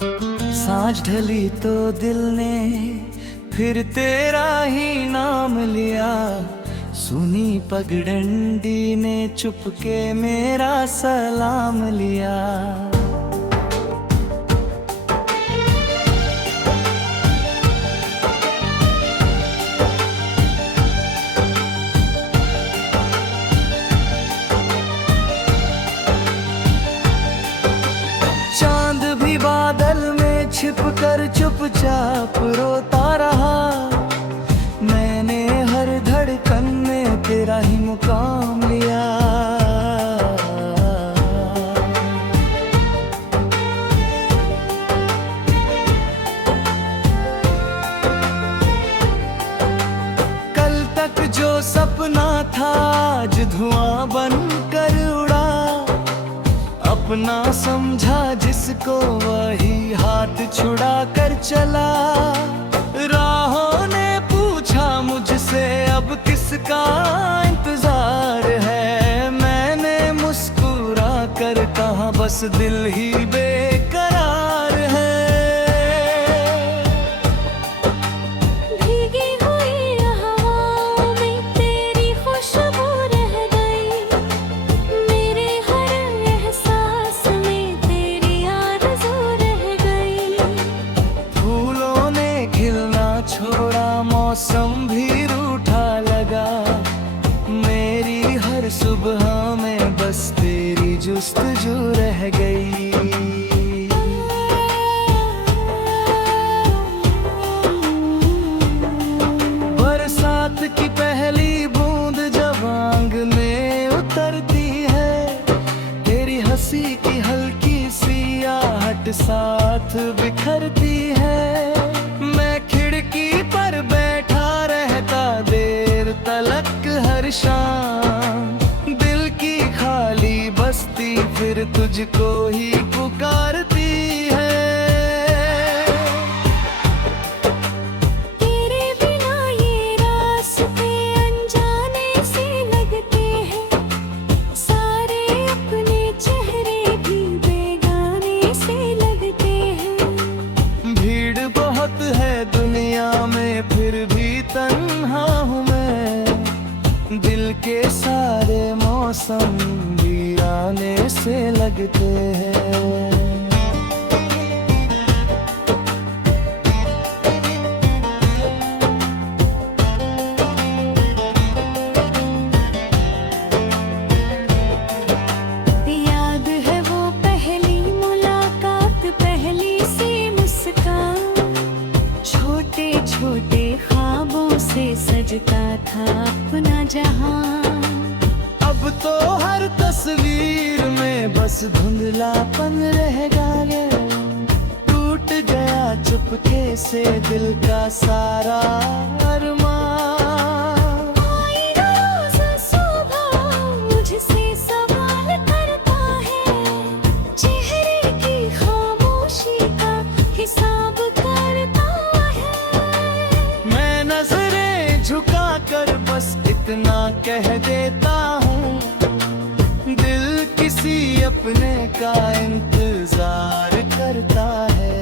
सांझ ढली तो दिल ने फिर तेरा ही नाम लिया। सुनी पगडंडी ने चुपके मेरा सलाम लिया। चांद भी बादल में छिप कर चुपचाप रोता रहा। मैंने हर धड़कन में तेरा ही मुकाम लिया। कल तक जो सपना था आज धुआं बनकर उड़ा। अपना समझा जिसको वही हाथ छुड़ा कर चला। राहों ने पूछा मुझसे अब किसका इंतजार है। मैंने मुस्कुरा कर कहा बस दिल ही बेकरार है। मौसम भी रूठा लगा। मेरी हर सुबह में बस तेरी जुस्तजू रह गई। बरसात की पहली बूंद जब आंग में उतरती है। तेरी हंसी की हल्की सी आहट साथ बिखरती है। मैं खिड़की पर बैठा रहता देर तलक हर शाम। दिल की खाली बस्ती फिर तुझको ही पुकारती है। तेरे बिना ये रास्ते अनजाने से लगते हैं। सारे अपने चेहरे भी बेगाने से लगते हैं। भीड़ बहुत है दुनिया में फिर भी तन्हा हूँ मैं। दिल के सारे मौसम वीराने से लगते हैं। याद है वो पहली मुलाकात पहली सी मुस्कान। छोटे छोटे ख्वाबों से सजता था अपना जहां। अब तो हर तस्वीर में बस धुंधलापन रह गया। टूट गया चुपके से दिल का सारा अरमान। आईना रोज़ सुबह मुझसे सवाल करता है। चेहरे की खामोशी का हिसाब करता है। मैं नजरें झुका कर बस इतना कह देता हूँ। दिल किसी अपने का इंतजार करता है।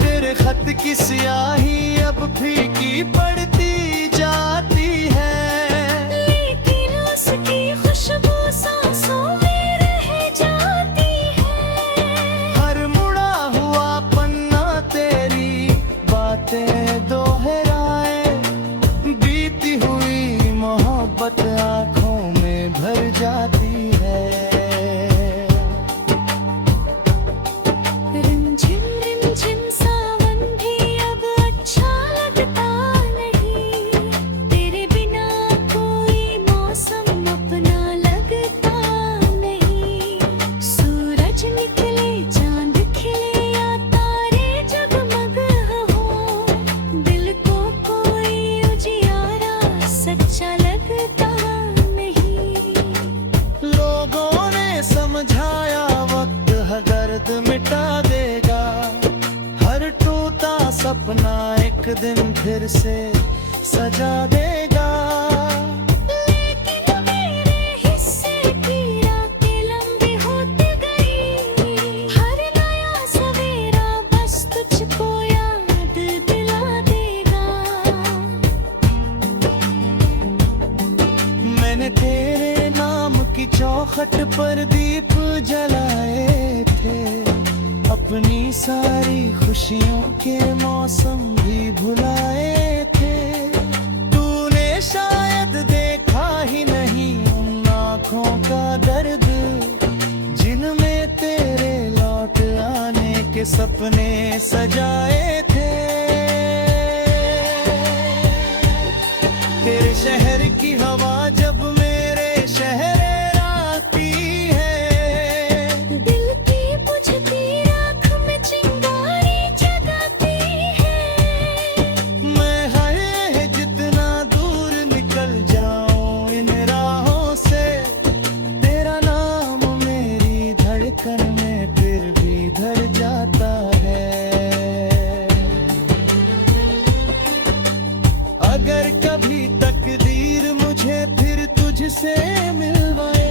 तेरे खत की स्याही अब फीकी पड़ती जाती है। लेकिन उसकी खुशबू सांसों में रह जाती है। हर मुड़ा हुआ पन्ना तेरी बातें दोहराए। बीती हुई मोहब्बत आंखों में भर जाती है। रिमझिम रिमझिम सावन भी अब अच्छा लगता नहीं। तेरे बिना कोई मौसम अपना लगता नहीं। सूरज निकले चांद खिले या तारे जगमग हो। दिल को कोई उजियारा सच्चा लगता नहीं। लोगों ने समझाया वक्त है दर्द मिटा देगा। हर टूटा सपना एक दिन फिर से सजा देगा। लेकिन मेरे हिस्से की रातें लंबी होती गई। दीप जलाए थे, अपनी सारी खुशियों के मौसम भी भुलाए थे। तूने शायद देखा ही नहीं उन आँखों का दर्द, जिनमें तेरे लौट आने के सपने सजाए थे। तेरे शहर की हवा जब मेरे शहर आती है, दिल की बुझती राख में चिंगारी जगाती है। मैं है जितना दूर निकल जाऊं इन राहों से, तेरा नाम मेरी धड़कन में फिर भी धड़ जाता है। अगर कभी तकदीर मुझे फिर तुझसे मिलवाए,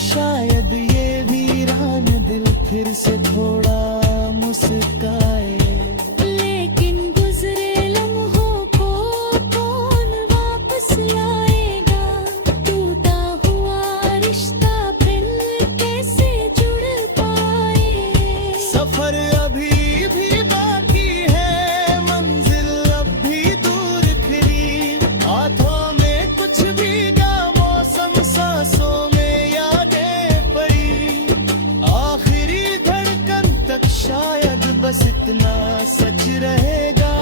शायद ये वीरान दिल फिर से थोड़ा मुस्काए। लेकिन गुजरे लम्हों को कौन वापस लाएगा, टूटा हुआ रिश्ता फिर कैसे जुड़ पाए। सफर अभी भी बाकी है, मंजिल अब भी दूर खिली, हाथों में कुछ भीगा मौसम, सांसों में यादें पड़ी। आखिरी धड़कन तक शायद बस इतना सच रहेगा,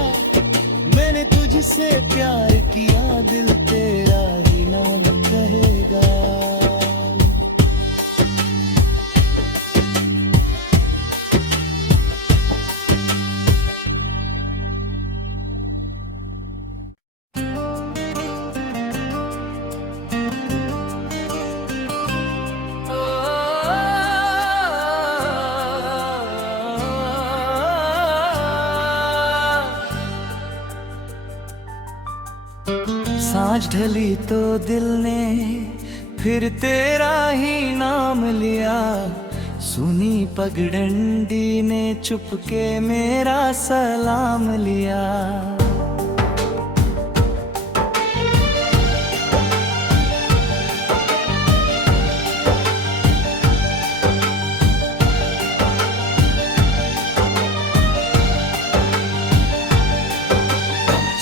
मैंने तुझसे प्यार किया, दिल तेरा ही नाम कहेगा। सांझ ढली तो दिल ने फिर तेरा ही नाम लिया, सुनी पगडंडी ने चुपके मेरा सलाम लिया।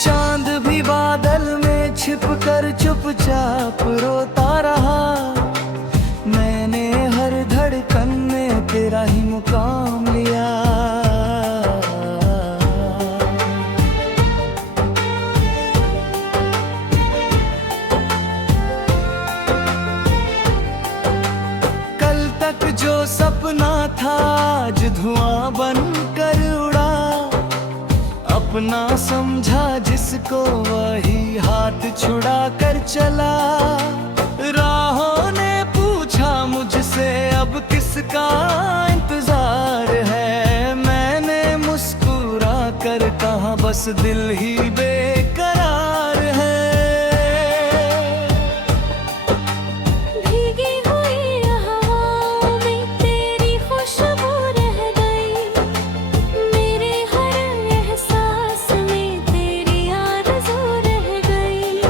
चांद भी बादल में छिप कर चुपचाप रोता रहा, मैंने हर धड़कन में तेरा ही मुकाम लिया। कल तक जो सपना था आज धुआं बन कर उड़ा, अपना समझा जिसको वही हाथ छुड़ा कर चला। राहों ने पूछा मुझसे अब किसका इंतजार है, मैंने मुस्कुरा कर कहा बस दिल ही बेकरार है। भीगी हुई हवाओं में तेरी खुशबू रह गई, मेरे हर एहसास में तेरी आरज़ू रह गई।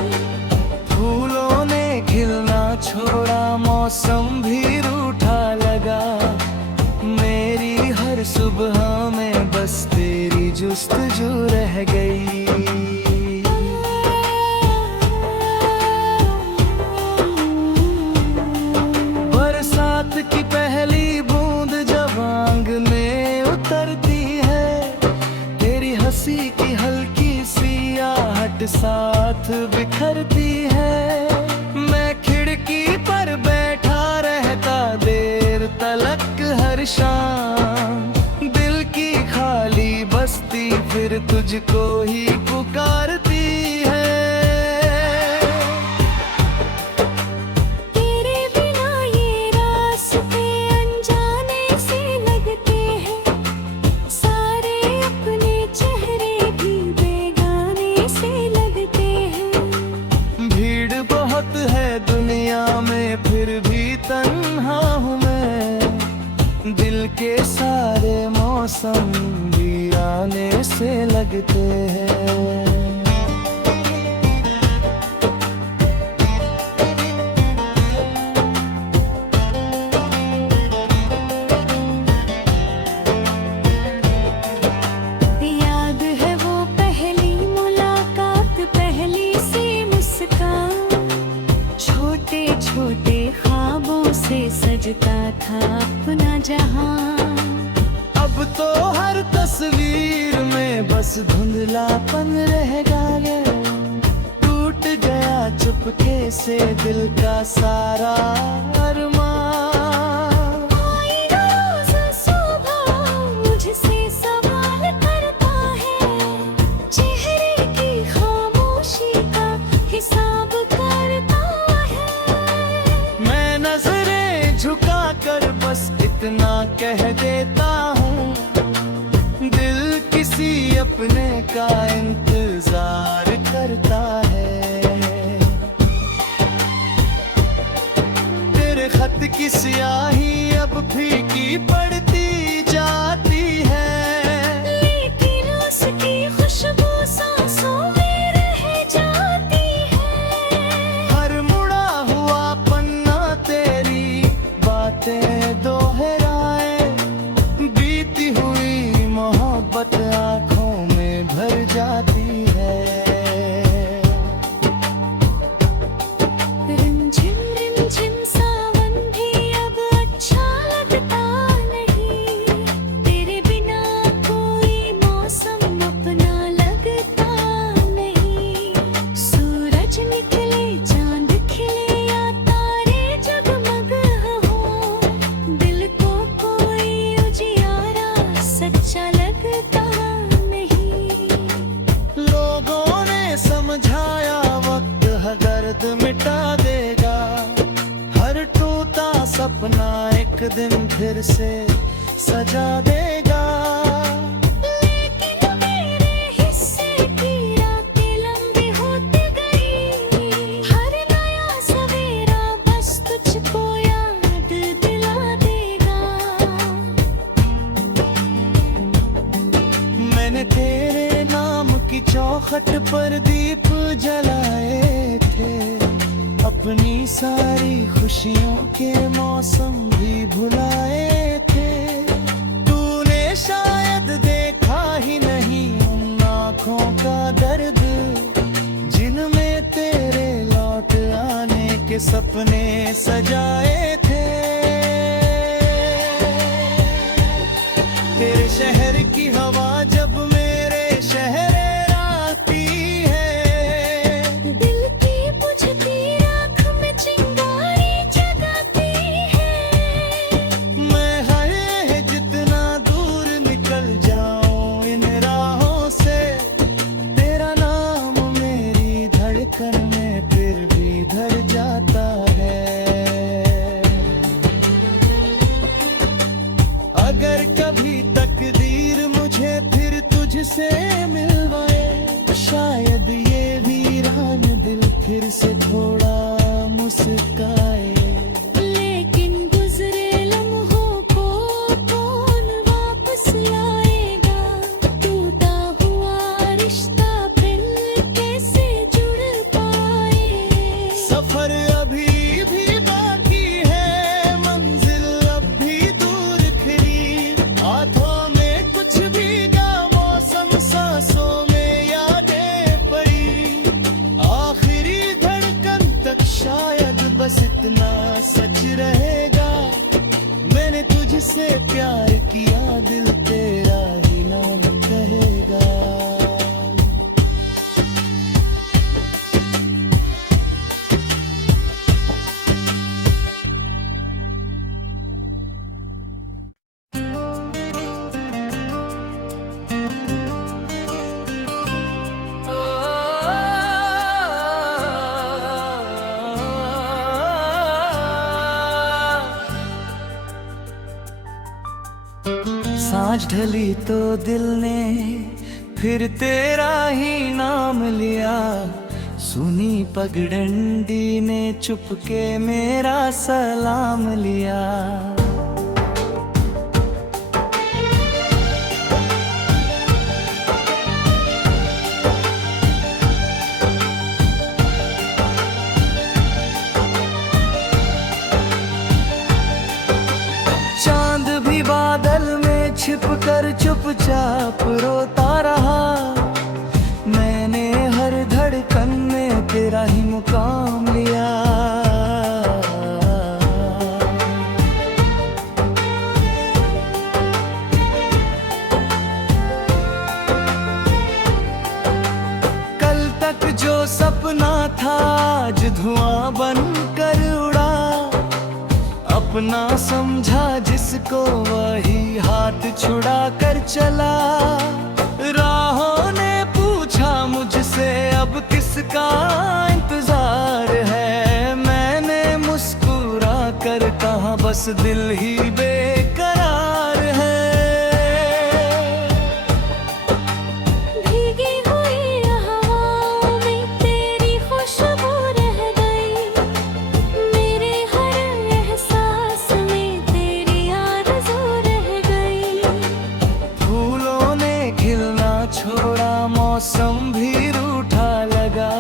फूलों ने खिलना छोड़ा, मौसम भी रूठा लगा, मेरी हर सुबह में बस तेरी जुस्तजू रह गई। बरसात की पहली बूंद जब आंग में उतरती है, तेरी हंसी की हल्की सी आहट साथ बिखरती है। मैं खिड़की पर बैठा रहता देर तलक हर शाम, दिल की खाली बस्ती फिर तुझको ही पुकारती है। तेरे बिना ये रास्ते अनजाने से लगते हैं, सारे अपने चेहरे भी बेगाने से लगते हैं। भीड़ बहुत है दुनिया में फिर भी तन्हा हूँ मैं, दिल के सारे मौसम वीराने से लगते हैं। जहां। अब तो हर तस्वीर में बस धुंधलापन रह गया, टूट गया चुपके से दिल का सारा अरमान। मुझसे सवाल करता है, चेहरे की खामोशी का हिसाब करता है। मैं नजरें झुका कर बस इतना कह देता हूँ, दिल किसी अपने का इंतजार करता है। तेरे खत की स्याही अब फीकी पड़ती जाती है, लेकिन उसकी खुशबू सांसों में रह जाती है। हर मुड़ा हुआ पन्ना तेरी बातें दोहराए, बीती हुई मोहब्बत आंखों में भर जाती है। रिमझिम रिमझिम सावन भी अब अच्छा लगता नहीं, तेरे बिना कोई मौसम अपना लगता नहीं। सूरज निकले चांद खिले या तारे जगमग हो, दिल को कोई उजियारा सच्चा लगता नहीं। लोगों ने समझाया वक्त हर दर्द मिटा देगा, हर टूटा सपना एक दिन फिर से सजा देगा। लेकिन मेरे हिस्से की रातें लंबी होती गई, हर नया सवेरा बस तुझको याद दिला देगा। मैंने तेरे नाम की चौखट पर दीप जलाए थे, अपनी सारी खुशियों के मौसम भी भुलाए थे। तूने शायद देखा ही नहीं उन आँखों का दर्द, जिनमें तेरे लौट आने के सपने सजाए थे। तेरे शहर की हवा जब मेरे शहर आती है, दिल की बुझती आँख में चिंगारी जगाती है। मैं है जितना दूर निकल जाऊं इन राहों से, तेरा नाम मेरी धड़कन में फिर भी धर जाता है। अगर कभी तकदीर मुझे फिर तुझसे मिलवाए, शायद ये वीरान दिल फिर से थोड़ा मुस्काए। लेकिन गुजरे लम्हों को कौन वापस लाएगा, टूटा हुआ रिश्ता फिर कैसे जुड़ पाए। सफर अभी भी बाकी है, मंजिल अब भी दूर खिली, हाथों में कुछ भीगा मौसम, सांसों में यादें पड़ी। आखिरी धड़कन तक शायद बस इतना सच रहेगा, मैंने तुझसे प्यार किया, दिल तेरा ही नाम कहेगा। सांझ ढली तो दिल ने फिर तेरा ही नाम लिया, सुनी पगडंडी ने चुपके मेरा सलाम लिया। चांद भी बादल में छिप कर चुपचाप रोता रहा, मैंने हर धड़कन में तेरा ही मुकाम लिया। अपना समझा जिसको वही हाथ छुड़ा कर चला। राहों ने पूछा मुझसे अब किसका इंतजार है, मैंने मुस्कुरा कर कहा बस दिल ही बेकरार है। भीगी हुई हवाओं में तेरी खुशबू रह गई, मेरे हर एहसास में तेरी आरज़ू रह गई। फूलों ने खिलना छोड़ा, मौसम भी रूठा लगा,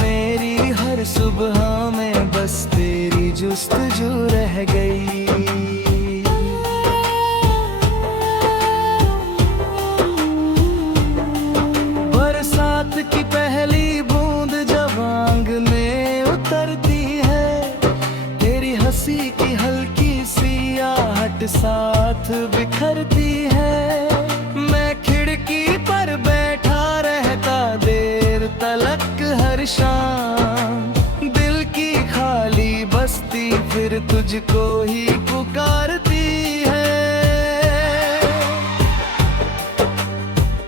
मेरी हर सुबह में बस तेरी जुस्तजू रह गई। बरसात की पहली बूंद जब आंगन में उतरती है, तेरी हंसी की हल्की सी आहट साथ बिखरती है। मैं खिड़की पर बैठा रहता देर तलक हर शाम, दिल की खाली बस्ती फिर तुझको ही पुकारती है।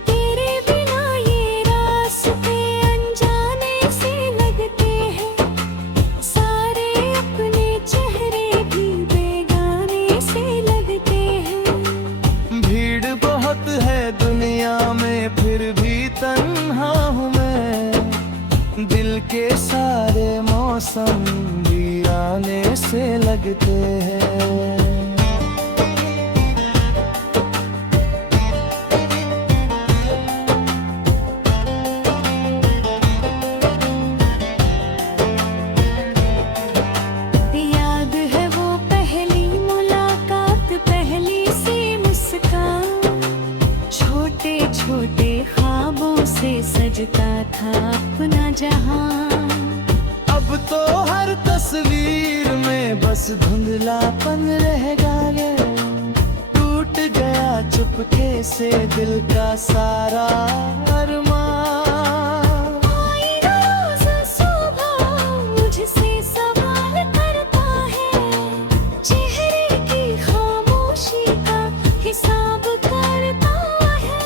तेरे बिना ये रास्ते अनजाने से लगते हैं, सारे अपने चेहरे भी बेगाने से लगते हैं। भीड़ बहुत है दुनिया में फिर भी तन्हा हूँ मैं, दिल के सारे मौसम वीराने से लगते हैं। याद है वो पहली मुलाकात, पहली सी मुस्कान, छोटे छोटे ख्वाबों से सजता था अपना जहां। अब तो हर तस्वीर में बस धुंधलापन रह गया, टूट गया चुपके से दिल का सारा अरमान। आईना रोज़ सुबह मुझसे सवाल करता है, चेहरे की खामोशी का हिसाब करता है।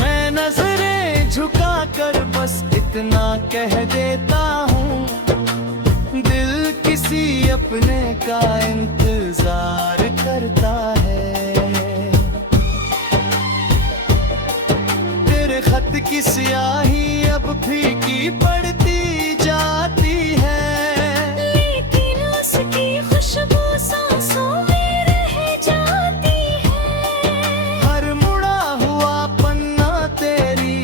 मैं नजरें झुका कर बस इतना कह देता हूँ, दिल किसी अपने का इंतजार करता है। तेरे खत की स्याही अब फीकी पड़ती जाती है, लेकिन उसकी खुशबू सांसों में रह जाती है। हर मुड़ा हुआ पन्ना तेरी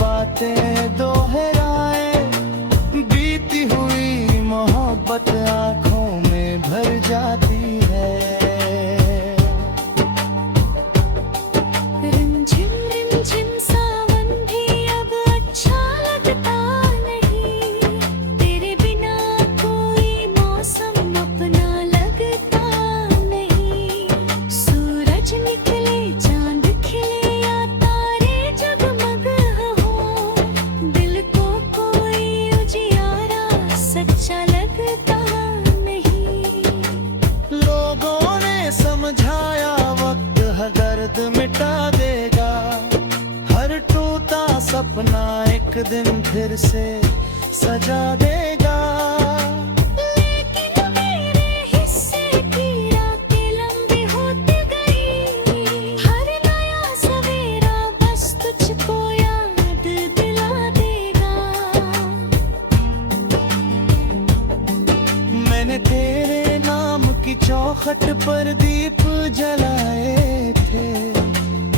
बातें दोहराए, बीती हुई मोहब्बत आंखों में भर जाती है। रिमझिम रिमझिम सावन भी अब अच्छा लगता नहीं, तेरे बिना कोई मौसम अपना लगता नहीं। सूरज निकले चांद खिले या तारे जगमग हो, दिल को कोई उजियारा सच्चा लगता नहीं। लोगों ने समझाया वक्त हर दर्द मिटा देगा, हर टूटा सपना एक दिन फिर से सजा देगा। लेकिन मेरे हिस्से की रातें लंबी होती गई, हर नया सवेरा बस तुझको याद दिला देगा। मैंने तेरे नाम की चौखट पर दीप जलाए थे,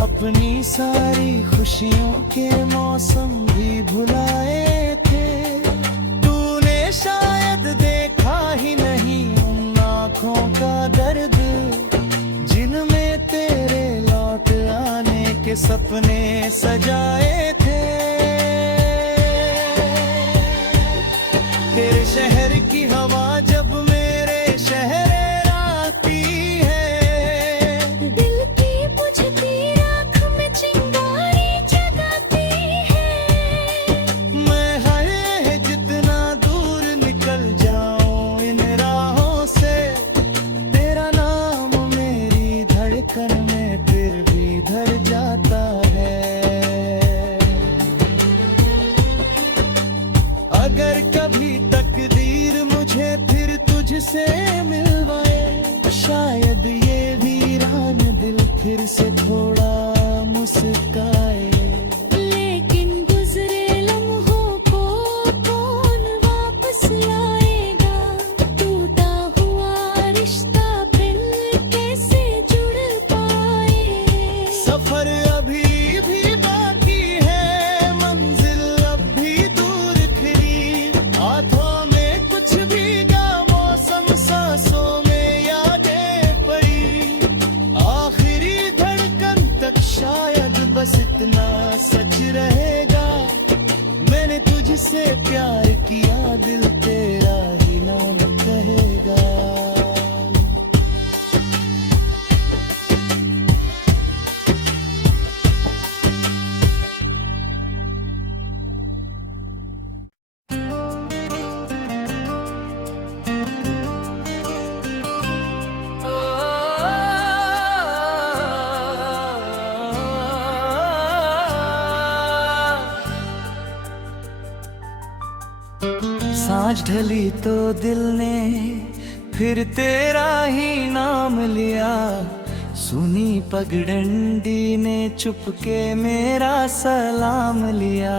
अपनी सारी खुशियों के मौसम भी भुलाए थे। तूने शायद देखा ही नहीं उन आँखों का दर्द, जिनमें तेरे लौट आने के सपने सजाए थे। तेरे शहर की हवा जब मेरे शहर आती है, दिल की बुझती राख में चिंगारी जगाती है। मैं है जितना दूर निकल जाऊं इन राहों से, शायद ये वीरान दिल फिर से थोड़ा मुस्काए। लेकिन गुजरे लम्हों को कौन वापस लाएगा? टूटा हुआ रिश्ता फिर कैसे जुड़ पाए? सफर अभी भी बाकी है, मंजिल अब भी दूर फिरी। हाथों में कुछ भीगा मौसम, सांसों में यादें पड़ी। आखिरी धड़कन तक शायद बस इतना सच रहेगा, मैंने तुझसे प्यार किया, दिल तेरा ही नाम कहेगा। सांझ ढली तो दिल ने फिर तेरा ही नाम लिया। सुनी पगडंडी ने चुपके मेरा सलाम लिया।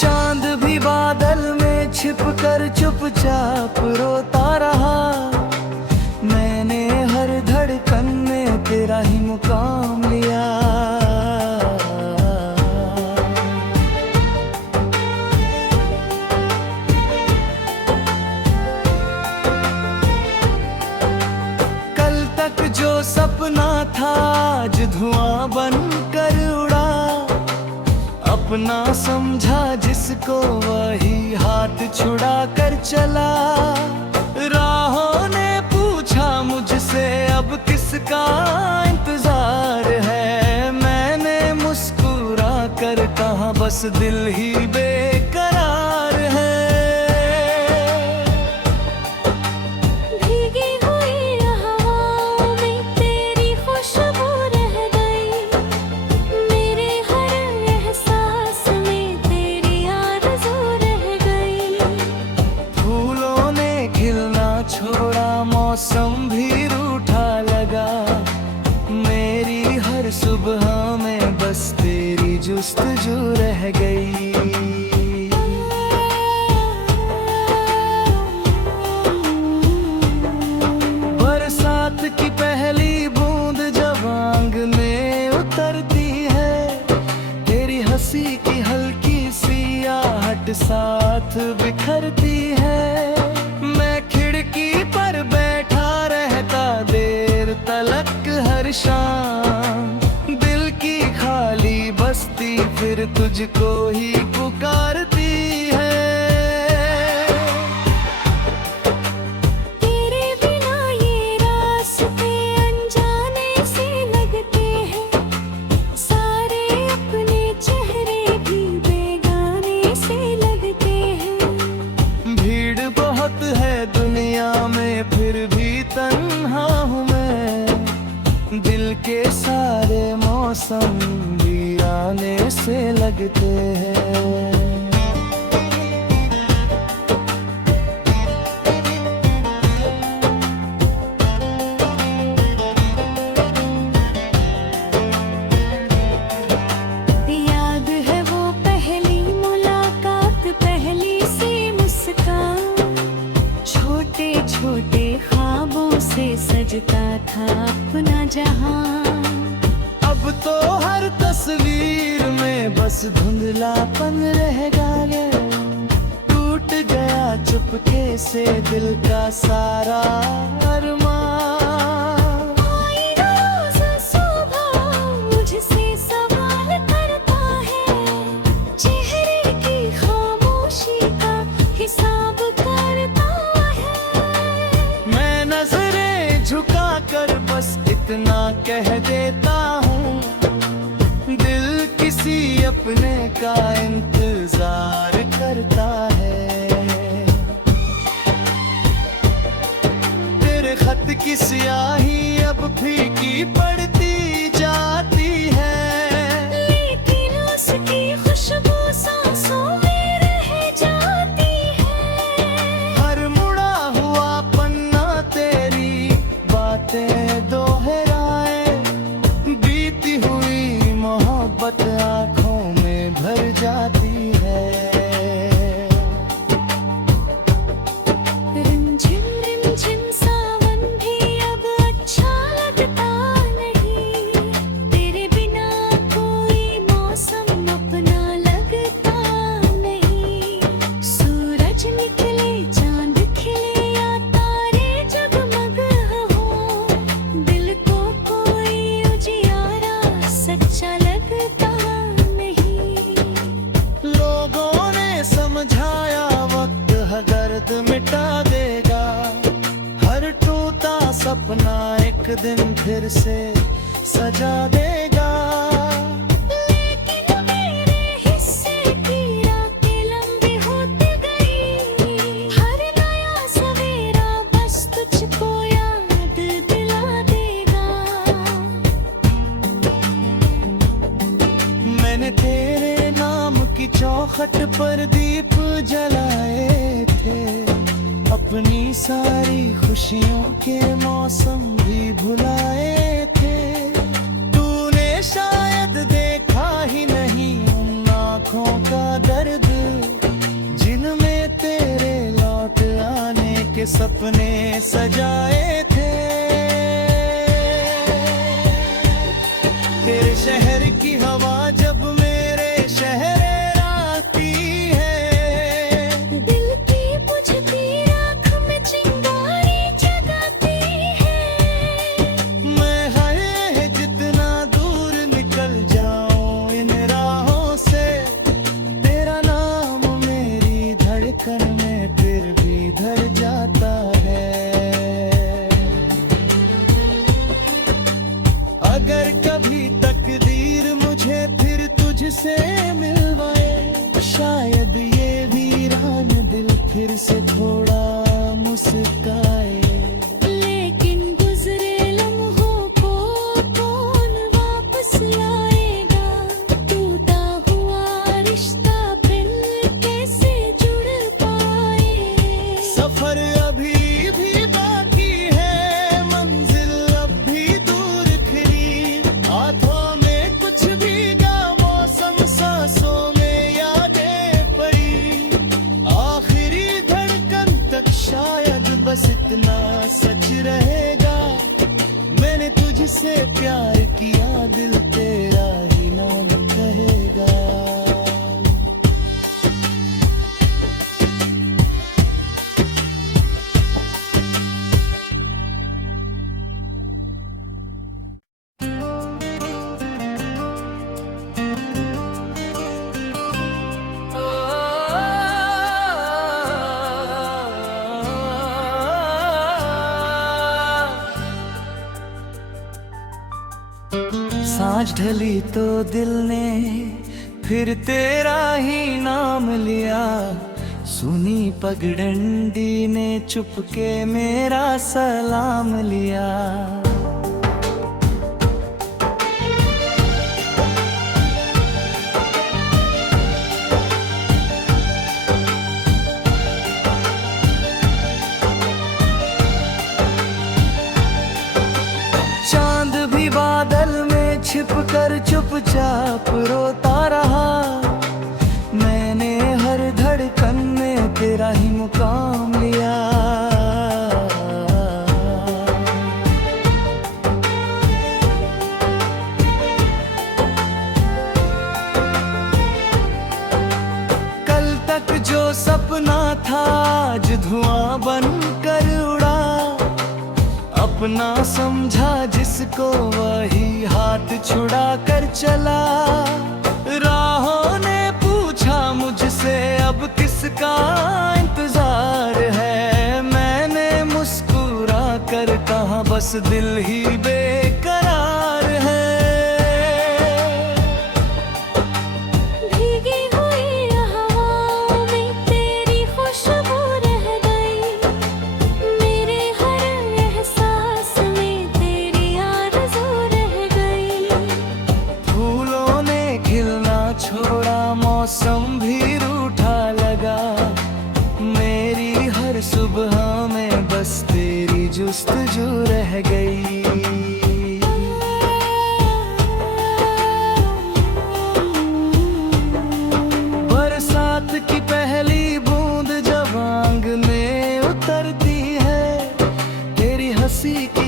चांद भी बादल में छिप कर चुपचाप रोता रहा। मैंने हर धड़कन में तेरा ही मुकाम लिया। कल तक जो सपना था आज धुआं बन कर उड़ा। अपना समझा जिसको वही हाथ छुड़ा कर चला। राहों ने पूछा मुझसे अब किसका इंतजार है। मैंने मुस्कुरा कर कहा बस दिल ही बेकरार है। भीगी हुई हवाओं में तेरी खुशबू रह गई। मेरे हर एहसास में तेरी आरज़ू रह गई। फूलों ने खिलना छोड़ा, मौसम भी रूठा लगा। मेरी हर सुबह में बस तेरी जुस्तजू रह गई। बरसात की पहली बूंद जब आंग में उतरती है। तेरी हंसी की हल्की सी आहट साथ बिखरती है। मैं खिड़की पर बैठा रहता देर तलक हर शाम। दिल की खाली बस्ती फिर तुझको ही पुकारती है। तेरे बिना ये रास्ते अनजाने से लगते हैं। सारे अपने चेहरे भी बेगाने से लगते हैं। भीड़ बहुत है दुनिया में फिर भी तन्हा हूँ मैं। दिल के सारे मौसम वीराने से लगते हैं। याद है वो पहली मुलाकात, पहली सी मुस्कान। छोटे छोटे ख्वाबों से सजता था अपना जहां। अब तो हर तस्वीर में बस धुंधलापन रह गया। टूट गया चुपके से दिल का सारा अरमान। आई रोज़ सुबह मुझसे सवाल करता है। चेहरे की खामोशी का हिसाब करता है। मैं नजरें झुका कर बस इतना कह देता हूँ। दिल किसी अपने का इंतजार करता है। तेरे खत की स्याही अब फीकी पड़ती जाती है, लेकिन उसकी खुशबू सांसों में रह जाती है। हर मुड़ा हुआ पन्ना तेरी बातें दोहराए, बीती हुई मोहब्बत आंखों में भर जाती है। रिमझिम रिमझिम सावन भी अब अच्छा लगता नहीं, तेरे बिना कोई मौसम अपना लगता नहीं। सूरज निकले चांद खिले या तारे जगमग हो, दिल को कोई उजियारा सच्चा लगता नहीं। लोगों ने समझाया वक्त हर दर्द मिटा देगा, हर टूटा सपना एक दिन फिर से सजा देगा। लेकिन मेरे हिस्से की रातें लंबी होती गई, हर नया सवेरा बस तुझको याद दिला देगा। मैंने तेरे नाम की चौखट पर दीप जलाए थे, अपनी सारी खुशियों के मौसम भी भुलाए थे। तूने शायद देखा ही नहीं उन आँखों का दर्द, जिनमें तेरे लौट आने के सपने सजाए थे। तेरे शहर की हवा जब मेरे शहर आती है, दिल की बुझती राख में चिंगारी जगाती है। मैं है जितना दूर निकल जाऊं इन राहों से, तेरा नाम मेरी धड़कन में फिर भी धड़ जाता है। अगर कभी तकदीर मुझे फिर तुझसे मिलवाए, शायद ये वीरान दिल फिर से थोड़ा मुस्काए। लेकिन गुजरे लम्हों को कौन वापस लाएगा, टूटा हुआ रिश्ता फिर कैसे जुड़ पाए। सफर अभी भी बाकी है, मंजिल अब भी दूर फिरी, हाथों में कुछ भीगा मौसम, सांसों में यादें पड़ी। आखिरी धड़कन तक शायद बस इतना सच रहेगा, मैंने तुझसे प्यार किया, दिल तेरा ही नाम कहेगा। सांझ ढली तो दिल ने फिर तेरा ही नाम लिया, सुनी पगडंडी ने चुपके मेरा सलाम लिया। चांद भी बादल में छिप कर चुपचाप रोता रहा, मैंने हर धड़कन में तेरा ही मुकाम लिया। कल तक जो सपना था आज धुआं बन कर उड़ा, अपना समझा जिसको वही हाथ छुड़ा कर चला। राहों ने पूछा मुझसे अब किसका इंतजार है, मैंने मुस्कुरा कर कहा बस दिल ही बेकरार है। भीगी हुई हवाओं में तेरी खुशबू रह गई, मेरे हर एहसास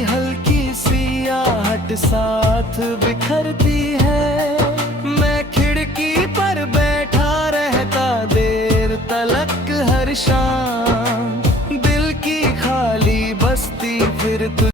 हल्की सी आहट साथ बिखरती है। मैं खिड़की पर बैठा रहता देर तलक हर शाम, दिल की खाली बस्ती फिर तुझ